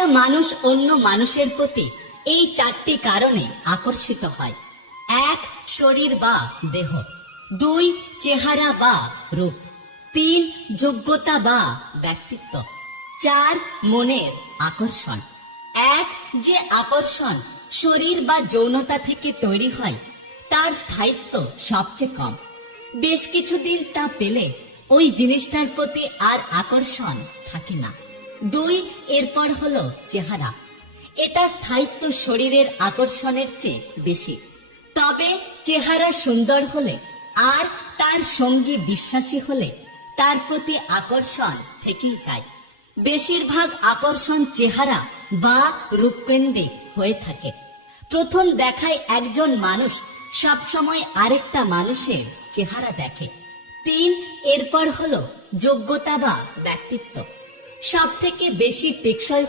একটা মানুষ অন্য মানুষের প্রতি এই 4টি কারণে আকর্ষিত হয়। 1. শরীর বা দেহ। 2. চেহারা বা রূপ। 3. যোগ্যতা বা ব্যক্তিত্ব। 4. মনের আকর্ষণ। যে আকর্ষণ শরীর বা যৌনতা থেকে তৈরি হয় তার স্থায়িত্ব সবচেয়ে কম। বেশ কিছুদিন তা পেলে ওই জিনিসটার প্রতি আর আকর্ষণ থাকে না। 2. এরপর হলো চেহারা। এটা স্থায়িত্ব শরীরের আকর্ষণের চেয়ে বেশি। তবে চেহারা সুন্দর হলে আর তার সঙ্গী বিশ্বাসী হলে তার প্রতি আকর্ষণ থেকেই যায়। বেশিরভাগ আকর্ষণ চেহারা বা রূপকেন্দ্রিক হয়ে থাকে। প্রথম দেখায় একজন মানুষ সবসময় আরেকটা মানুষের চেহারা দেখে। 3. এরপর হলো যোগ্যতা বা ব্যক্তিত্ব। সব থেকে বেশি টেকসই